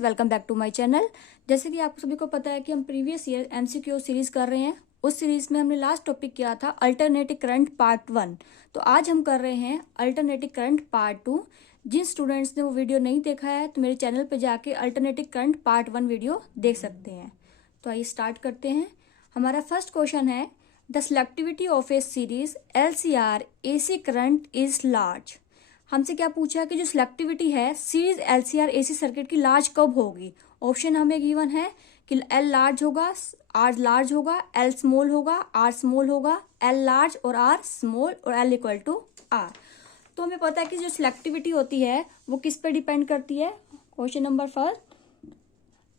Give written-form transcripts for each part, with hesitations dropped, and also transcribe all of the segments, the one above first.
Friends, welcome back to my channel. जैसे कि आप सभी को पता है कि हम प्रीवियस ईयर एमसीक्यू सीरीज कर रहे हैं। उस सीरीज में हमने लास्ट टॉपिक किया था अल्टरनेटिव करंट पार्ट 1। तो आज हम कर रहे हैं अल्टरनेटिव करंट पार्ट 2। जिन स्टूडेंट्स ने वो वीडियो नहीं देखा है तो मेरे चैनल पर जाके अल्टरनेटिव करंट पार्ट 1 वीडियो देख सकते हैं। तो आइए स्टार्ट करते हैं। हमारा फर्स्ट क्वेश्चन है, the selectivity of A series LCR AC current is large. हमसे क्या पूछा कि जो सिलेक्टिविटी है सीरीज LCR AC सर्किट की लार्ज कब होगी। ऑप्शन हमें गिवन है कि L लार्ज होगा, R लार्ज होगा, L स्मॉल होगा, R स्मॉल होगा, L लार्ज और R स्मॉल और L इक्वल टू R। तो हमें पता है कि जो सिलेक्टिविटी होती है वो किस पे डिपेंड करती है। क्वेश्चन नंबर फर्स्ट,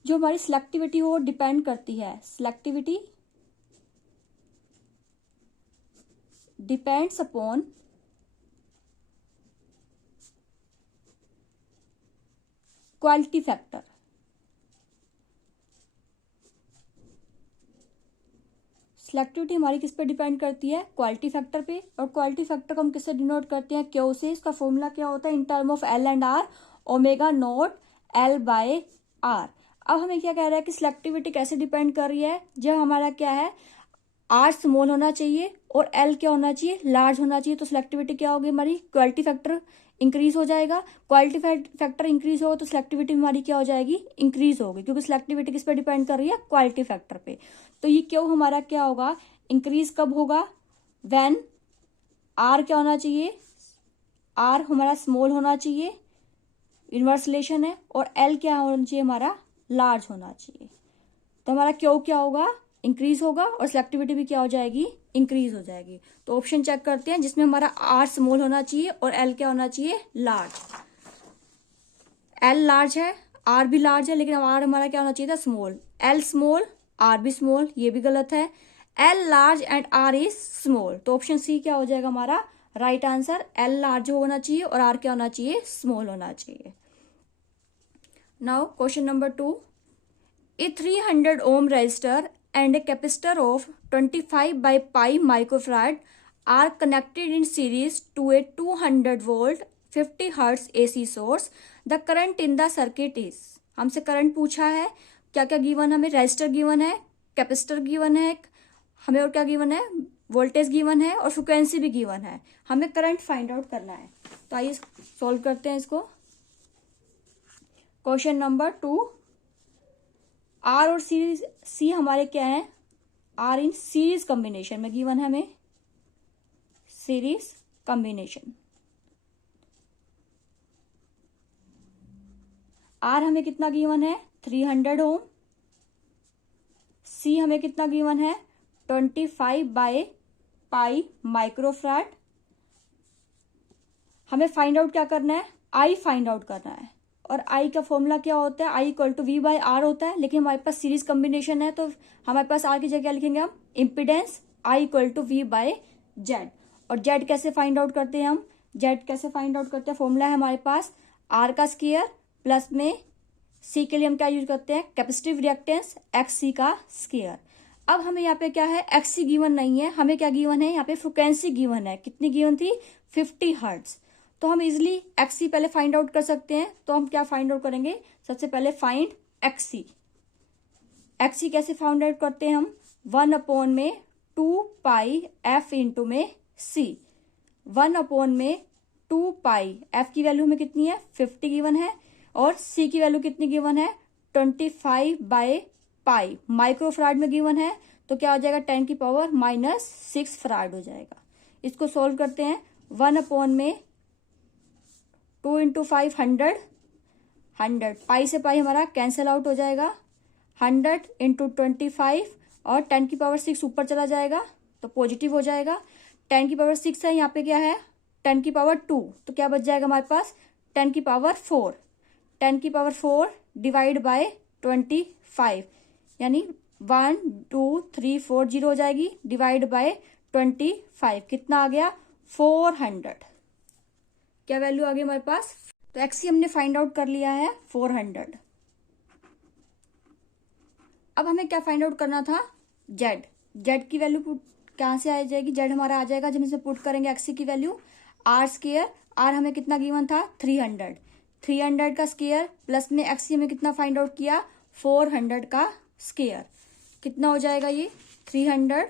जो हमारी सिलेक्टिविटी हो डिपेंड करती है, selectivity depends upon quality factor. Selectivity हमारी किस पे डिपेंड करती है, क्वालिटी फैक्टर पे। और क्वालिटी फैक्टर को हम किससे डिनोट करते हैं, क्यू से। इसका फॉर्मूला क्या होता है, in term of L and R, omega not L by R। अब हमें क्या कह रहा है कि सिलेक्टिविटी कैसे डिपेंड कर रही है, जब हमारा क्या है R स्मॉल होना चाहिए और L क्या होना चाहिए, लार्ज होना चाहिए। तो सिलेक्टिविटी क्या होगी हमारी, क्वालिटी फैक्टर इंक्रीज हो जाएगा। क्वालिटी फैक्टर इंक्रीज होगा तो सिलेक्टिविटी हमारी क्या हो जाएगी, इंक्रीज होगी, क्योंकि सिलेक्टिविटी किस पे डिपेंड कर रही है, क्वालिटी फैक्टर पे। तो ये क्यों हमारा क्या होगा, इंक्रीज कब होगा, व्हेन R क्या होना चाहिए, R हमारा स्मॉल होना चाहिए, इनवर्स रिलेशन है, और L क्या होना चाहिए, हमारा लार्ज होना चाहिए। तो हमारा क्यों क्या होगा, इंक्रीज होगा, और सिलेक्टिविटी भी क्या हो जाएगी, इंक्रीज हो जाएगी। तो ऑप्शन चेक करते हैं जिसमें हमारा R स्मॉल होना चाहिए और L क्या होना चाहिए, लार्ज। L लार्ज है, R भी लार्ज है, लेकिन R हमारा क्या होना चाहिए था, स्मॉल। L स्मॉल, R भी स्मॉल, ये भी गलत है। L large and R is small. तो ऑप्शन सी क्या हो जाएगा हमारा राइट आंसर। L लार्ज होना चाहिए और R क्या होना चाहिए, स्मॉल होना चाहिए। Now question number 2, a 300 ohm resistor and a capacitor of 25 by pi microfarad are connected in series to a 200 volt 50 hertz AC source. The current in the circuit is, हमसे current पूछा है, क्या क्या given, हमें resistor given है, capacitor given है, हमें और क्या गिवन है, वोल्टेज गिवन है और फ्रिक्वेंसी भी गिवन है। हमें करंट फाइंड आउट करना है। तो आइए सॉल्व करते हैं इसको। क्वेश्चन नंबर 2, R और सीरीज सी हमारे क्या है, R इन सीरीज कॉम्बिनेशन में गिवन है हमें, सीरीज कॉम्बिनेशन। R हमें कितना गिवन है, 300 ओम। C हमें कितना गिवन है, 25 बाय पाई माइक्रोफैराड। हमें फाइंड आउट क्या करना है, I फाइंड आउट करना है। और I का फॉर्मूला क्या होता है, I equal to V by R होता है, लेकिन हमारे पास सीरीज कॉम्बिनेशन है तो हमारे पास R की जगह क्या लिखेंगे हम, impedance I equal to V by Z। और Z कैसे फाइंड आउट करते हैं हम, Z कैसे फाइंड आउट करते हैं, फॉर्मूला है हमारे पास R का स्क्वायर प्लस में C के लिए हम क्या यूज करते हैं, कैपेसिटिव रिएक्टेंस XC का स्क्वायर। अब हमें यहाँ पे क्या है, XC गिवन नहीं है, हमें क्या गिवन है, यहाँ पे फ्रिक्वेंसी गिवन है। कितनी गिवन थी, 50 हर्ट्ज। तो हम इजिली XC पहले फाइंड आउट कर सकते हैं। तो हम क्या फाइंड आउट करेंगे, सबसे पहले फाइंड XC। XC कैसे फाइंड आउट करते हैं हम, 1 अपॉन में 2 पाई F इंटू में C। 1 अपॉन में 2 पाई, F की वैल्यू में कितनी है, 50 गिवन है, और C की वैल्यू कितनी गिवन है, 25 बाय पाई माइक्रोफैराड में गिवन है। तो क्या हो जाएगा, 10 की पावर -6 फैराड हो जाएगा। इसको सोल्व करते हैं। 1 अपॉन में 2 इंटू 5 100, पाई से पाई हमारा कैंसिल आउट हो जाएगा। 100 इंटू 25 और 10 की पावर 6 ऊपर चला जाएगा तो पॉजिटिव हो जाएगा। 10 की पावर 6 है, यहाँ पे क्या है 10 की पावर 2, तो क्या बच जाएगा हमारे पास 10 की पावर 4। 10 की पावर 4 डिवाइड बाय 25, यानी 1 2 3 4 0 हो जाएगी, डिवाइड बाय 25 कितना आ गया, 400। क्या वैल्यू आ गई हमारे पास, तो XC हमने फाइंड आउट कर लिया है 400। अब हमें क्या फाइंड आउट करना था, Z की वैल्यू कहाँ से आ जाएगी, Z हमारा आ जाएगा जब इसे पुट करेंगे XC की वैल्यू, R स्क्वायर, R हमें कितना गिवन था 300, 300 का स्क्वायर प्लस में एक्स में कितना फाइंड आउट किया 400 का स्क्वायर, कितना हो जाएगा ये 300।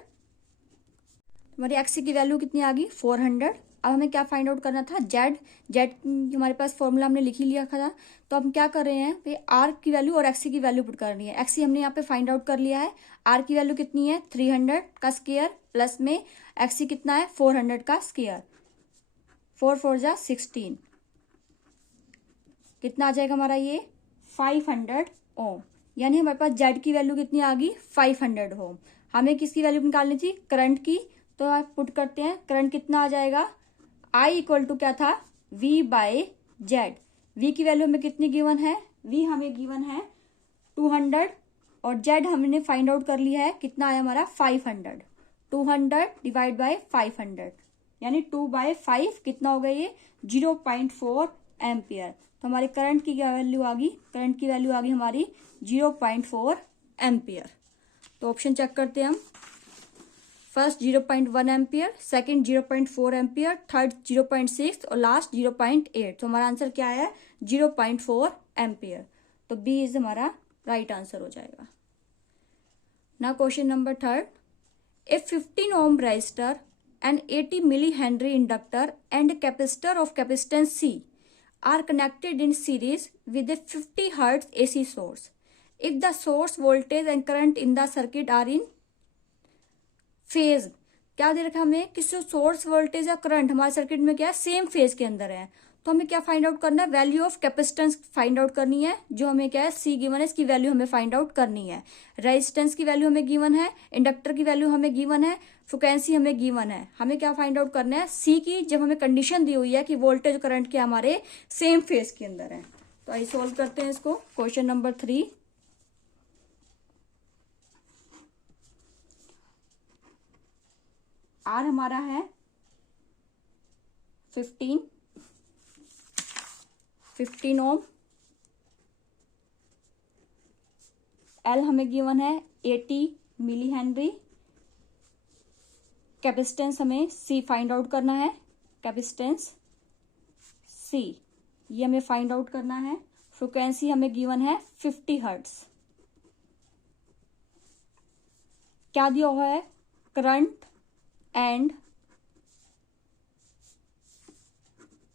हमारी एक्स की वैल्यू कितनी आ गई 400। अब हमें क्या फाइंड आउट करना था जेड, जेड हमारे पास फॉर्मूला हमने लिख ही लिया था। तो हम क्या कर रहे हैं भाई आर की वैल्यू और एक्स की वैल्यू पुट करनी है। एक्स हमने यहाँ पे फाइंड आउट कर लिया है, आर की वैल्यू कितनी है 300 का स्क्वायर प्लस में एक्स कितना है 400 का स्क्वायर, 4 4 जा 16, कितना आ जाएगा हमारा ये 500 ओम। यानी हमारे पास जेड की वैल्यू कितनी आ गई 500 ओम। हमें किसकी वैल्यू निकालनी थी करंट की, तो आप पुट करते हैं करंट कितना आ जाएगा आई इक्वल टू क्या था वी बाय जेड। वी की वैल्यू हमें कितनी गिवन है, वी हमें गिवन है 200 और जेड हमने फाइंड आउट कर लिया है कितना आया हमारा 500। 200 डिवाइड बाय 500 यानी 2/5 कितना हो गया ये 0.4 एम्पियर। तो हमारी करंट की क्या वैल्यू आ गई, करंट की वैल्यू आ गई हमारी 0.4 एम्पियर। तो ऑप्शन चेक करते हैं हम, first 0.1 ampere, second 0.4 ampere, third 0.6 और लास्ट 0.8। तो हमारा आंसर क्या है 0.4 एम्पियर। तो बी इज हमारा राइट आंसर हो जाएगा। Now question number third, A 15 ohm resistor and 80 millihenry inductor and a capacitor of capacitance C are connected in series with a 50 hertz AC source. If the source voltage and current in the circuit are in phase, क्या दे रखा है हमें कि source voltage या current हमारे circuit में क्या है सेम फेज के अंदर है। तो हमें क्या फाइंड आउट करना है value of capacitance find out करनी है, जो हमें क्या है सी गिवन है, इसकी वैल्यू हमें फाइंड आउट करनी है। रेजिस्टेंस की वैल्यू हमें गिवन है, इंडक्टर की वैल्यू हमें गिवन है, फ्रिक्वेंसी हमें गिवन है। हमें क्या फाइंड आउट करना है सी की, जब हमें कंडीशन दी हुई है कि वोल्टेज करंट के हमारे सेम फेज के अंदर है। तो आइए सोल्व करते हैं इसको। क्वेश्चन नंबर 3, आर हमारा है 15 ओम, एल हमें गिवन है 80 मिली हेनरी, कैपेसिटेंस हमें सी फाइंड आउट करना है, कैपेसिटेंस सी ये हमें फाइंड आउट करना है। फ्रिक्वेंसी हमें गिवन है 50 हर्ट्ज। क्या दिया हुआ है current and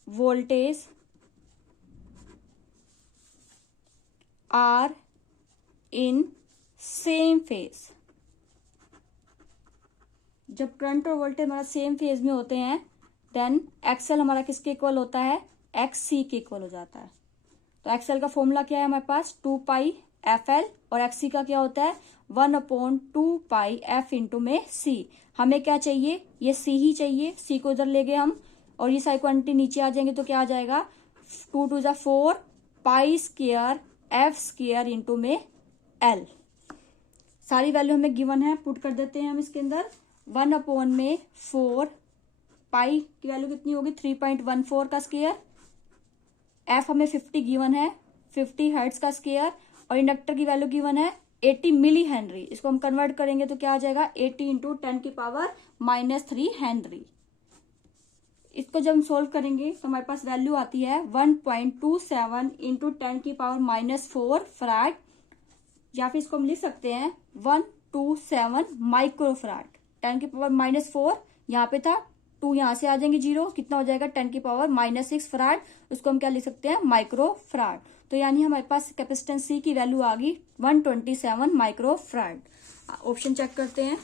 voltage are in same phase. जब करंट और वोल्टेज हमारा सेम फेज में होते हैं देन एक्सएल हमारा किसके इक्वल होता है एक्स सी के इक्वल हो जाता है। तो एक्सएल का फॉर्मूला क्या है हमारे पास 2πfl और एक्ससी का क्या होता है 1/2πf इंटू में सी। हमें क्या चाहिए ये सी ही चाहिए, सी को इधर ले गए हम और ये सारी क्वांटिटी नीचे आ जाएंगे तो क्या आ जाएगा 2 2 4 pi square F square into में एल। सारी वैल्यू हमें गिवन है, पुट कर देते हैं हम इसके अंदर। 1/4 पाई की वैल्यू कितनी होगी 3.14 का स्क्वायर, एफ हमें 50 गिवन है 50 हर्ट्ज का स्क्वायर और इंडक्टर की वैल्यू गिवन है 80 मिली हेनरी। इसको हम कन्वर्ट करेंगे तो क्या आ जाएगा 80 इंटू 10⁻³ हेनरी। इसको जब हम सोल्व करेंगे तो हमारे पास वैल्यू आती है 1.27 इंटू 10⁻⁴ फराड, या फिर इसको हम लिख सकते हैं 127 माइक्रोफराड। 10⁻⁴ यहाँ पे था 2 यहाँ से आ जाएंगे 0, कितना हो जाएगा 10⁻⁻6 फराड, उसको हम क्या लिख सकते हैं माइक्रोफराड। तो यानी हमारे पास कैपेसिटेंस सी की वैल्यू आ गई 127 माइक्रोफराड। ऑप्शन चेक करते हैं,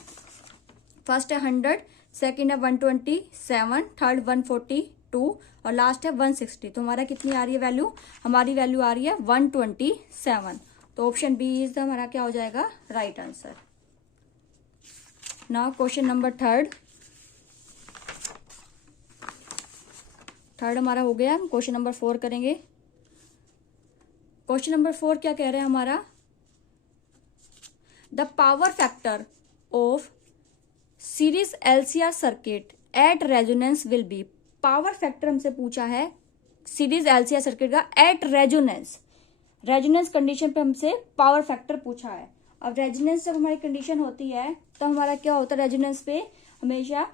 फर्स्ट है 100, सेकंड है 127, थर्ड 142 और लास्ट है 160। तो हमारा कितनी आ रही है वैल्यू, हमारी वैल्यू आ रही है 127। तो ऑप्शन बी इज हमारा क्या हो जाएगा right answer. Now question number third हमारा हो गया। क्वेश्चन नंबर 4 करेंगे। क्वेश्चन नंबर 4 क्या कह रहे हैं हमारा, the power factor of series LCR circuit at resonance will be. Power factor हमसे पूछा है सीरीज एलसीआर सर्किट का एट रेजोनेंस, रेजोनेंस कंडीशन पे हमसे पावर फैक्टर पूछा है। अब रेजोनेंस जब हमारी कंडीशन होती है तो हमारा क्या होता है रेजोनेंस पे हमेशा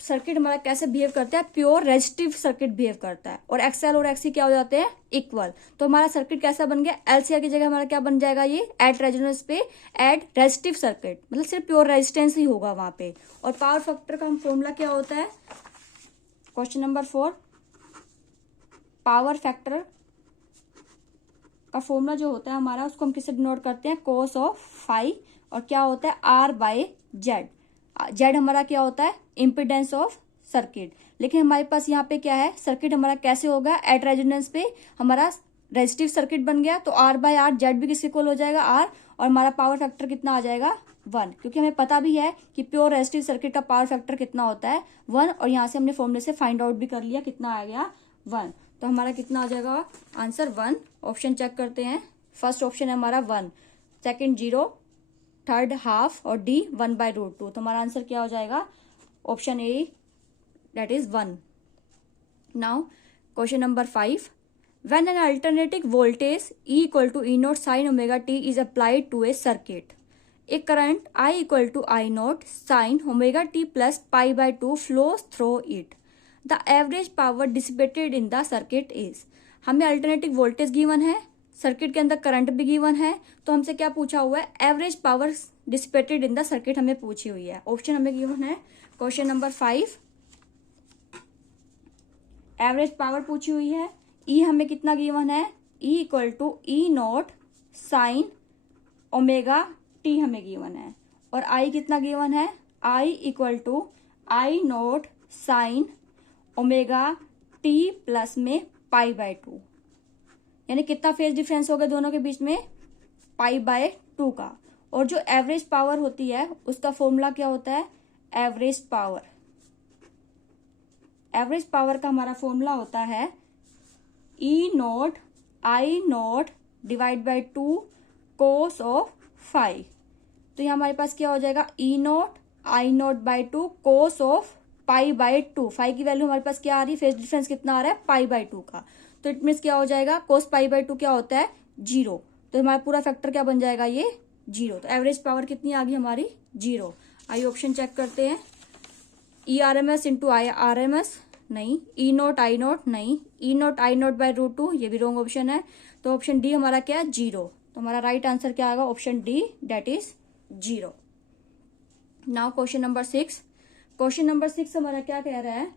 सर्किट हमारा कैसे बिहेव करता है, प्योर रेजिस्टिव सर्किट बिहेव करता है, और एक्सएल और एक्सी क्या हो जाते हैं, इक्वल। तो हमारा सर्किट कैसा बन गया, एलसीआर की जगह हमारा क्या बन जाएगा, ये एट रेजोनेंस पे एट रेजिस्टिव सर्किट, मतलब सिर्फ प्योर रेजिस्टेंस ही होगा वहां पे। और पावर फैक्टर का हम फॉर्मूला क्या होता है, क्वेश्चन नंबर 4, पावर फैक्टर का फॉर्मूला जो होता है हमारा, उसको हम किससे डिनोट करते हैं, कोस ऑफ फाई, और क्या होता है, आर बाय जेड। जेड हमारा क्या होता है, इम्पिडेंस ऑफ सर्किट। लेकिन हमारे पास यहाँ पे क्या है, सर्किट हमारा कैसे होगा, एट रेजोनेंस पे हमारा रेजिस्टिव सर्किट बन गया, तो आर बाय आर, जेड भी किस इक्वल हो जाएगा, आर, और हमारा पावर फैक्टर कितना आ जाएगा, 1, क्योंकि हमें पता भी है कि प्योर रेजिस्टिव सर्किट का पावर फैक्टर कितना होता है, 1, और यहाँ से हमने फॉर्मूले से फाइंड आउट भी कर लिया, कितना आ गया, 1। तो हमारा कितना आ जाएगा आंसर, 1। ऑप्शन चेक करते हैं, फर्स्ट ऑप्शन है हमारा 1, सेकंड 0, थर्ड हाफ, और डी 1/√2। तो हमारा आंसर क्या हो जाएगा, option A, that is 1। Now question number 5, when an alternating voltage E equal to E0 sine omega T is applied to a circuit, a current I equal to I0 sine omega T plus π/2 flows through it, the average power dissipated in the circuit is. हमें alternative voltage given है, circuit के अंदर current भी given है, तो हमसे क्या पूछा हुआ है, average power dissipated in the circuit हमें पूछी हुई है। ऑप्शन हमें गिवन है क्वेश्चन नंबर 5, एवरेज पावर पूछी हुई है, ई हमें कितना गिवन है, E equal to E0 sine omega T हमें गिवन है, और आई कितना गिवन है, I equal to I0 sine omega T plus में π/2, यानी कितना फेज डिफरेंस हो गया दोनों के बीच में, π/2 का। और जो एवरेज पावर होती है उसका फॉर्मूला क्या होता है, एवरेज पावर, एवरेज पावर का हमारा फॉर्मूला होता है E0 I0 divide by 2 cos of phi. तो यहाँ हमारे पास क्या हो जाएगा, E0 I0/2 cos of π/2। Phi की वैल्यू हमारे पास क्या आ रही है, फेज डिफरेंस कितना आ रहा है, π/2 का। तो इट मीन्स क्या हो जाएगा, कोस π/2 क्या होता है, 0। तो हमारा पूरा फैक्टर क्या बन जाएगा, ये 0। तो एवरेज पावर कितनी आ गई हमारी, 0। आइए ऑप्शन चेक करते हैं, ERMS इंटू RMS नहीं, E0 I0 नहीं, E0 I0/√2 ये भी रॉन्ग ऑप्शन है। तो ऑप्शन डी हमारा क्या है, 0। तो हमारा राइट आंसर क्या आएगा, option D, that is 0। Now question number 6, question number 6 हमारा क्या कह रहा है,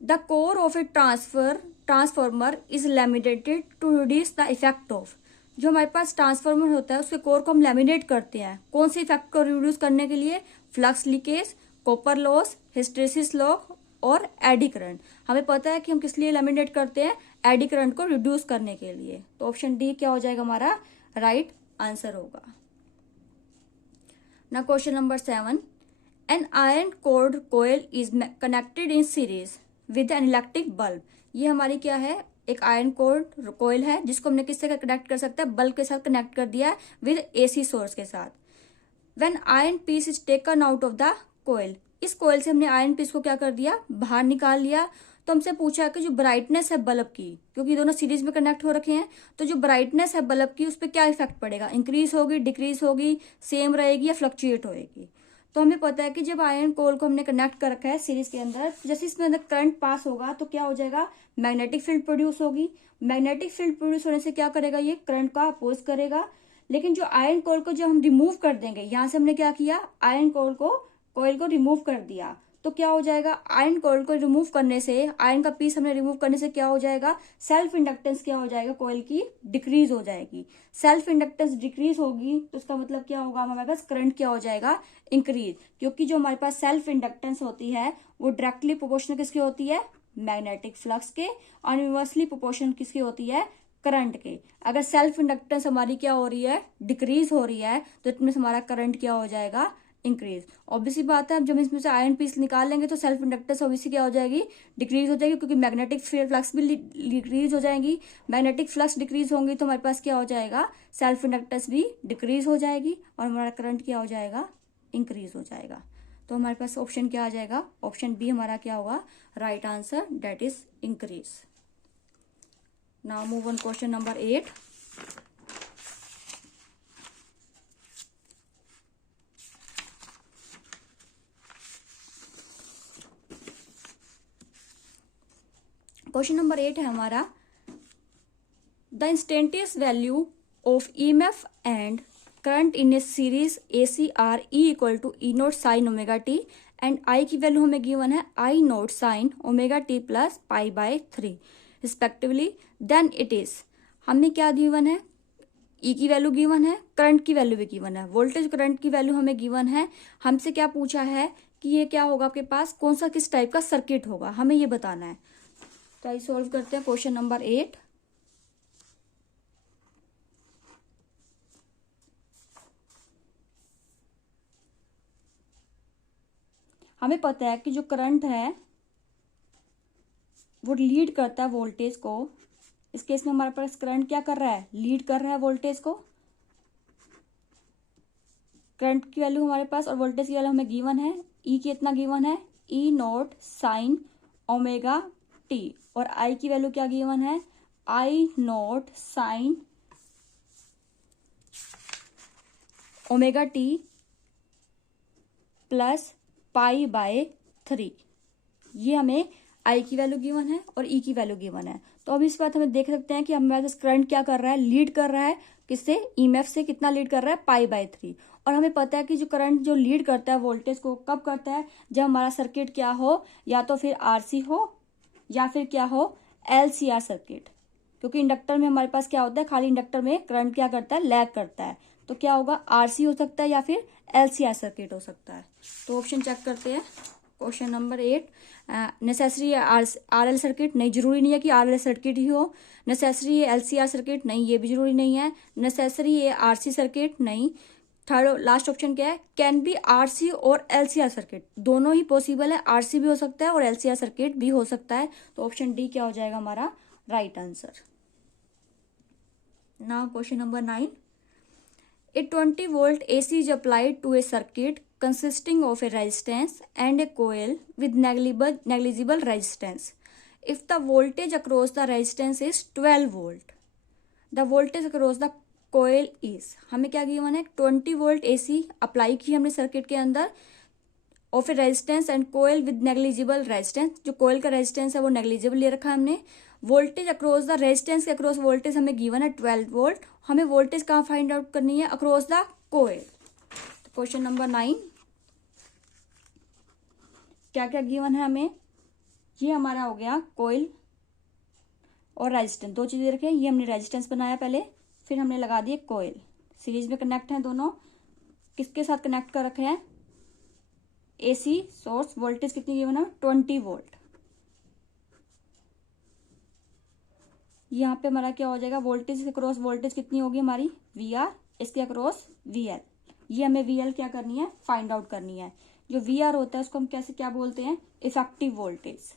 the core of a transformer is laminated to reduce the effect of. जो हमारे पास ट्रांसफॉर्मर होता है उसके कोर को हम लैमिनेट करते हैं, कौन से इफेक्ट को रिड्यूस करने के लिए, flux leakage, copper loss, hysteresis loss और एडी करंट। हमें पता है कि हम किस लिए लैमिनेट करते हैं, एडी करंट को रिड्यूस करने के लिए। तो ऑप्शन डी क्या हो जाएगा हमारा राइट आंसर होगा। ना question number 7, an iron cored coil is connected in series with an electric bulb. ये हमारी क्या है, एक आयरन कोर्ड कोयल है जिसको हमने किससे कनेक्ट कर सकते हैं, बल्ब के साथ कनेक्ट कर दिया है विद AC सोर्स के साथ। When iron piece is taken out of the coil, इस कोयल से हमने आयरन पीस को क्या कर दिया, बाहर निकाल लिया। तो हमसे पूछा है कि जो ब्राइटनेस है बल्ब की, क्योंकि दोनों सीरीज में कनेक्ट हो रखे हैं, तो जो ब्राइटनेस है बल्ब की उस पर क्या इफेक्ट पड़ेगा, इंक्रीज होगी, डिक्रीज होगी, सेम रहेगी या फ्लक्चुएट होएगी। तो हमें पता है कि जब आयरन कोयल को हमने कनेक्ट कर रखा है सीरीज के अंदर, जैसे इसमें अंदर करंट पास होगा तो क्या हो जाएगा, मैग्नेटिक फील्ड प्रोड्यूस होगी। मैग्नेटिक फील्ड प्रोड्यूस होने से क्या करेगा, ये करंट का अपोज करेगा। लेकिन जो आयरन कोयल को जब हम रिमूव कर देंगे, यहां से हमने क्या किया, आयरन कोयल को रिमूव कर दिया, तो क्या हो जाएगा, आयरन कोयल को रिमूव करने से, आयरन का पीस हमने रिमूव करने से क्या हो जाएगा, सेल्फ इंडक्टेंस क्या हो जाएगा, कोयल की डिक्रीज हो जाएगी। सेल्फ इंडक्टेंस डिक्रीज होगी तो उसका मतलब क्या होगा, हमारे पास करंट क्या हो जाएगा, इंक्रीज। क्योंकि जो हमारे पास सेल्फ इंडक्टेंस होती है वो डायरेक्टली प्रोपोर्शनल किसकी होती है, मैग्नेटिक फ्लक्स के, और इनवर्सली प्रोपोर्शनल किसकी होती है, करंट के। अगर सेल्फ इंडक्टेंस हमारी क्या हो रही है, डिक्रीज हो रही है, तो इसमें हमारा करंट क्या हो जाएगा, इंक्रीज। ऑब्वियसली बात है, जब इसमें से आयरन पीस निकाल लेंगे तो सेल्फ इंडक्टेंस ऑब्वियसली क्या हो जाएगी, डिक्रीज हो जाएगी, क्योंकि मैग्नेटिक फ्लक्स भी डिक्रीज हो जाएगी। मैग्नेटिक फ्लक्स डिक्रीज होंगी तो हमारे पास क्या हो जाएगा, सेल्फ इंडक्टेंस भी डिक्रीज हो जाएगी, और हमारा करंट क्या हो जाएगा, इंक्रीज हो जाएगा। तो हमारे पास ऑप्शन क्या आ जाएगा, ऑप्शन बी हमारा क्या होगा right answer, that is increase. Now move on question number 8। Question number 8 है हमारा, the instantaneous value of EMF and current in a series AC are E equal to E not sine omega t and I की value हमें given है I not sine omega T plus pi by 3 respectively, then it is, हमें क्या given है, E की value given है, current की value भी गिवन है, वोल्टेज करंट की वैल्यू हमें गिवन है। हमसे क्या पूछा है कि ये क्या होगा आपके पास, कौन सा किस टाइप का सर्किट होगा, हमें ये बताना है। तो आइए सॉल्व करते हैं क्वेश्चन नंबर 8। हमें पता है कि जो करंट है वो लीड करता है वोल्टेज को। इस केस में हमारे पास करंट क्या कर रहा है, लीड कर रहा है वोल्टेज को। करंट की वैल्यू हमारे पास और वोल्टेज की वैल्यू हमें गिवन है। ई कितना गिवन है, E not sign omega T, और आई की वैल्यू क्या गिवन है, I not sign omega T plus pi by 3। ये हमें I की वैल्यू गिवन है और E की वैल्यू गिवन है। तो अब इस बात हमें देख सकते हैं कि हमारे पास करंट क्या कर रहा है, लीड कर रहा है किससे, EMF से। कितना लीड कर रहा है, पाई बाय 3। और हमें पता है कि जो करंट जो लीड करता है वोल्टेज को, कब करता है, जब हमारा सर्किट क्या हो, या तो फिर RC हो या फिर क्या हो, LCR सर्किट। क्योंकि इंडक्टर में हमारे पास क्या होता है, खाली इंडक्टर में करंट क्या करता है, लैग करता है। तो क्या होगा, RC हो सकता है या फिर LCR सर्किट हो सकता है। तो ऑप्शन चेक करते हैं। Question number 8, necessary RL circuit, नहीं, जरूरी नहीं है कि RL सर्किट ही हो। नेसेसरी है LCR सर्किट, नहीं, ये भी जरूरी नहीं है। नेसेसरी है RC सर्किट, नहीं। थर्ड लास्ट ऑप्शन क्या है, कैन बी RC और LCR सर्किट, दोनों ही पॉसिबल है, RC भी हो सकता है और LCR सर्किट भी हो सकता है। तो ऑप्शन डी क्या हो जाएगा हमारा right answer. Now question number 9, a 20 volt AC is applied to a circuit consisting of a resistance and a coil with negligible resistance. If the voltage across the resistance is 12 volt, the voltage across the coil is, हमें क्या given है, 20 volt AC apply की हमने circuit के अंदर, of a resistance and coil with negligible resistance, जो coil का resistance है वो नेग्लिजिबल ले रखा है हमने। वोल्टेज अक्रॉस द रेजिस्टेंस के अक्रॉस वोल्टेज हमें गिवन है 12 वोल्ट। हमें वोल्टेज कहाँ फाइंड आउट करनी है, across the coil. Question number 9, क्या क्या गिवन है हमें, ये हमारा हो गया कोयल और रेजिस्टेंस, दो चीजें रखें। ये हमने रेजिस्टेंस बनाया पहले, फिर हमने लगा दिए कोयल, सीरीज में कनेक्ट हैं दोनों। किसके साथ कनेक्ट कर रखे हैं, AC सोर्स, वोल्टेज कितनी गिवन है, 20 वोल्ट। यहाँ पे हमारा क्या हो जाएगा, वोल्टेज के क्रॉस वोल्टेज कितनी होगी हमारी VR, इसके अक्रॉस VL। ये हमें VL क्या करनी है, फाइंड आउट करनी है। जो VR होता है उसको हम कैसे क्या बोलते हैं, effective voltage.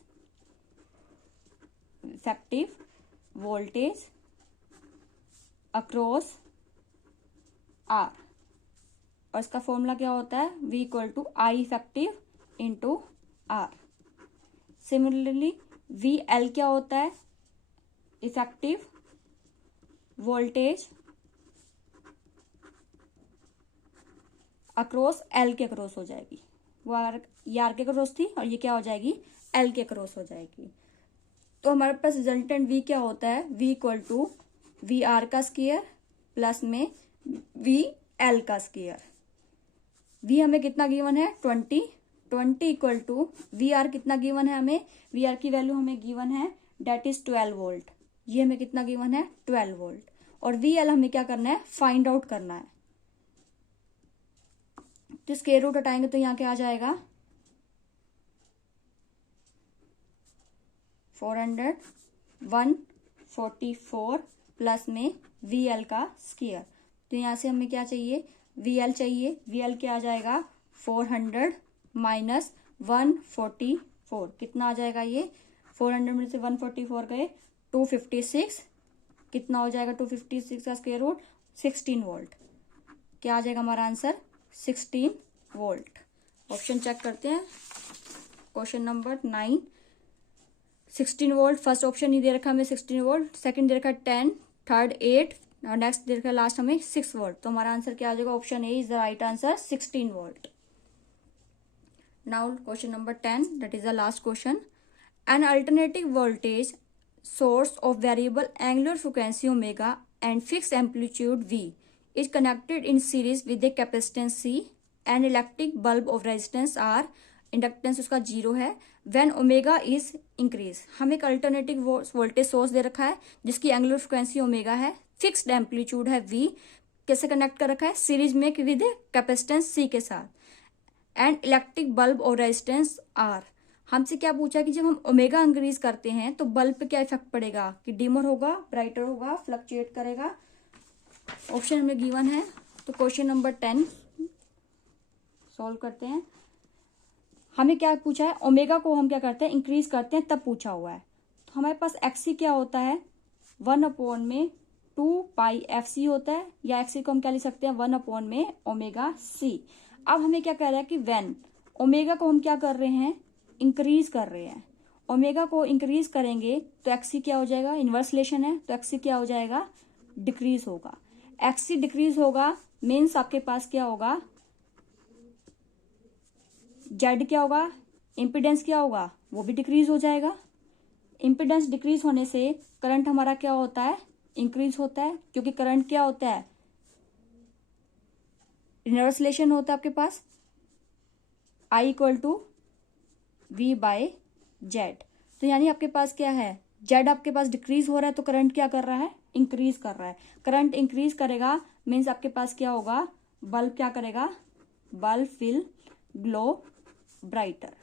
Effective voltage across R, और इसका फॉर्मूला क्या होता है, V equal to I effective into R। Similarly VL क्या होता है, इफेक्टिव वोल्टेज अक्रॉस L के अक्रॉस हो जाएगी। वो ये R के अक्रॉस थी और ये क्या हो जाएगी, L के अक्रॉस हो जाएगी। तो हमारे पास रिजल्टेंट V क्या होता है, V इक्वल टू VR का स्क्वायर प्लस में VL का स्क्वायर। V हमें कितना गिवन है, 20 इक्वल टू VR कितना गिवन है हमें, VR की वैल्यू हमें गिवन है डेट इज 12 वोल्ट। ये हमें कितना गिवन है, 12 वोल्ट। और VL हमें क्या करना है, फाइंड आउट करना है। तो स्क्वायर रूट हटाएंगे तो यहाँ क्या आ जाएगा, 400 144 प्लस में VL का स्क्वायर। तो यहाँ से हमें क्या चाहिए, VL चाहिए। VL क्या आ जाएगा, 400 माइनस 144, कितना आ जाएगा ये, 400 में से 144 गए 256, कितना हो जाएगा 256 का स्क्वायर रूट, 16 वोल्ट। क्या आ जाएगा हमारा आंसर, 16 वोल्ट। ऑप्शन चेक करते हैं। Question number 9, 16 volt, first option ही दे रखा हमें 16 वोल्ट, सेकंड दे रखा 10, थर्ड 8 और नेक्स्ट दे रखा लास्ट हमें 6 वोल्ट। तो हमारा आंसर क्या आ जाएगा, option A is the right answer, 16 volt. Now question number 10, that is the last question. An alternating voltage source of variable angular frequency omega and fixed amplitude V is connected in series with a capacitance C and electric bulb of resistance R, inductance उसका 0 है। When omega is increase, हमें एक alternative voltage source दे रखा है जिसकी angular frequency omega है, fixed amplitude है V, कैसे कनेक्ट कर रखा है, सीरीज में विद कैपेसिटेंस C के साथ, एंड इलेक्ट्रिक बल्ब और रेजिस्टेंस R। हमसे क्या पूछा कि जब हम ओमेगा इंक्रीज करते हैं तो बल्ब पे क्या इफेक्ट पड़ेगा, कि डिमर होगा, ब्राइटर होगा, फ्लक्चुएट करेगा। ऑप्शन हमें गिवन है, तो क्वेश्चन नंबर 10 सॉल्व करते हैं। हमें क्या पूछा है, ओमेगा को हम क्या करते हैं, इंक्रीज करते हैं, तब पूछा हुआ है। तो हमारे पास एक्सी क्या होता है, 1/2πfc होता है, या एक्सी को हम क्या लिख सकते हैं, 1/ओमेगा c। अब हमें क्या कह रहा है कि व्हेन ओमेगा को हम क्या कर रहे हैं, इंक्रीज कर रहे हैं। ओमेगा को इंक्रीज करेंगे तो एक्सी क्या हो जाएगा, इनवर्स रिलेशन है, तो एक्सी क्या हो जाएगा, डिक्रीज होगा। एक्सी डिक्रीज होगा मीन्स आपके पास क्या होगा, जेड क्या होगा, इम्पिडेंस क्या होगा, वो भी डिक्रीज हो जाएगा। इम्पिडेंस डिक्रीज होने से करंट हमारा क्या होता है, इंक्रीज होता है, क्योंकि करंट क्या होता है, इनवर्स रिलेशन होता है आपके पास, I = V/Z। तो यानी आपके पास क्या है, जेड आपके पास डिक्रीज हो रहा है तो करंट क्या कर रहा है, इंक्रीज कर रहा है। करंट इंक्रीज करेगा मीन्स आपके पास क्या होगा, बल्ब क्या करेगा, बल्ब विल ग्लो ब्राइटर।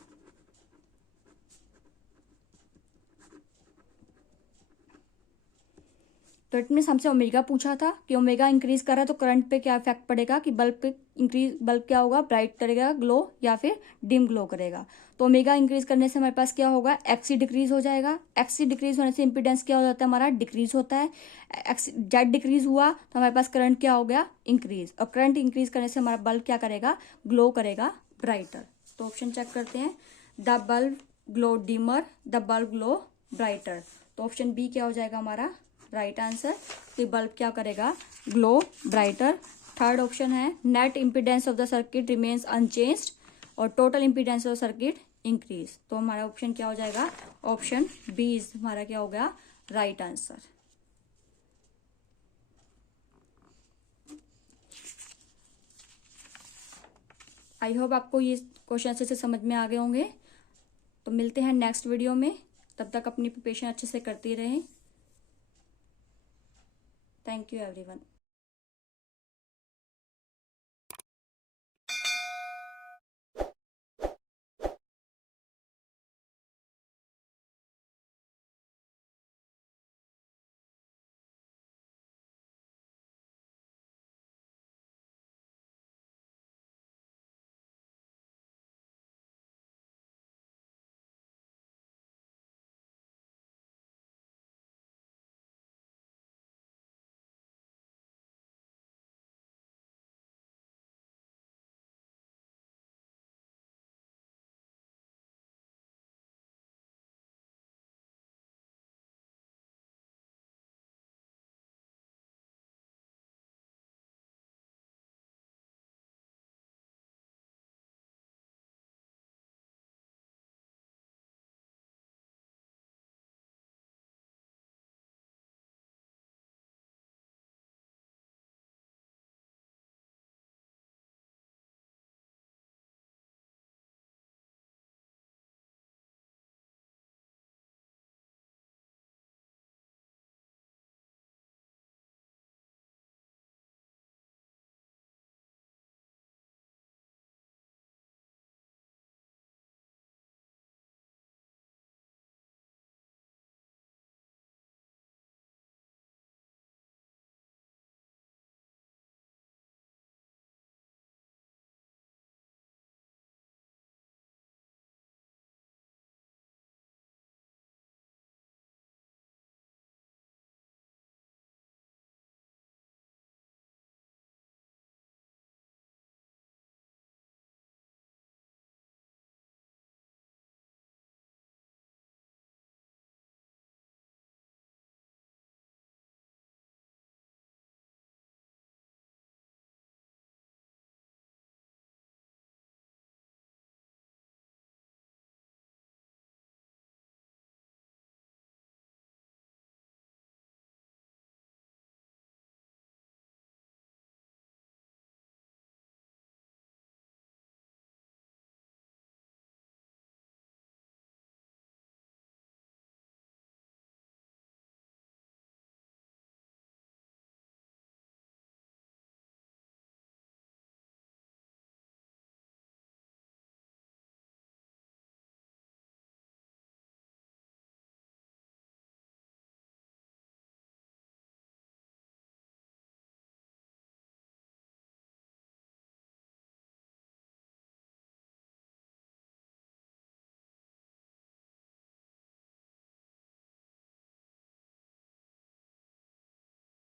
तो इट मीन्स हमसे ओमेगा पूछा था कि ओमेगा इंक्रीज कर रहा है तो करंट पे क्या इफेक्ट पड़ेगा, कि बल्ब पे इंक्रीज, बल्ब क्या होगा, ब्राइट करेगा, ग्लो, या फिर डिम ग्लो करेगा। तो ओमेगा इंक्रीज करने से हमारे पास क्या होगा, एक्सी डिक्रीज हो जाएगा। एक्सी डिक्रीज होने से इंपीडेंस क्या हो जाता है, हमारा डिक्रीज होता है। जेड डिक्रीज हुआ तो हमारे पास करंट क्या हो गया, इंक्रीज, और करंट इंक्रीज करने से हमारा बल्ब क्या करेगा, ग्लो करेगा, ब्राइटर। तो ऑप्शन चेक करते हैं, the bulb glow dimmer, the bulb glow brighter. तो ऑप्शन बी क्या हो जाएगा हमारा राइट आंसर, कि बल्ब क्या करेगा, ग्लो ब्राइटर। थर्ड ऑप्शन है, net impedance of the circuit remains unchanged और total impedance of circuit increase. तो हमारा ऑप्शन क्या हो जाएगा, ऑप्शन बी इज हमारा क्या हो गया राइट आंसर। आई होप आपको ये क्वेश्चन अच्छे से समझ में आ गए होंगे। तो मिलते हैं नेक्स्ट वीडियो में, तब तक अपनी प्रिपरेशन अच्छे से करती रहें। Thank you everyone.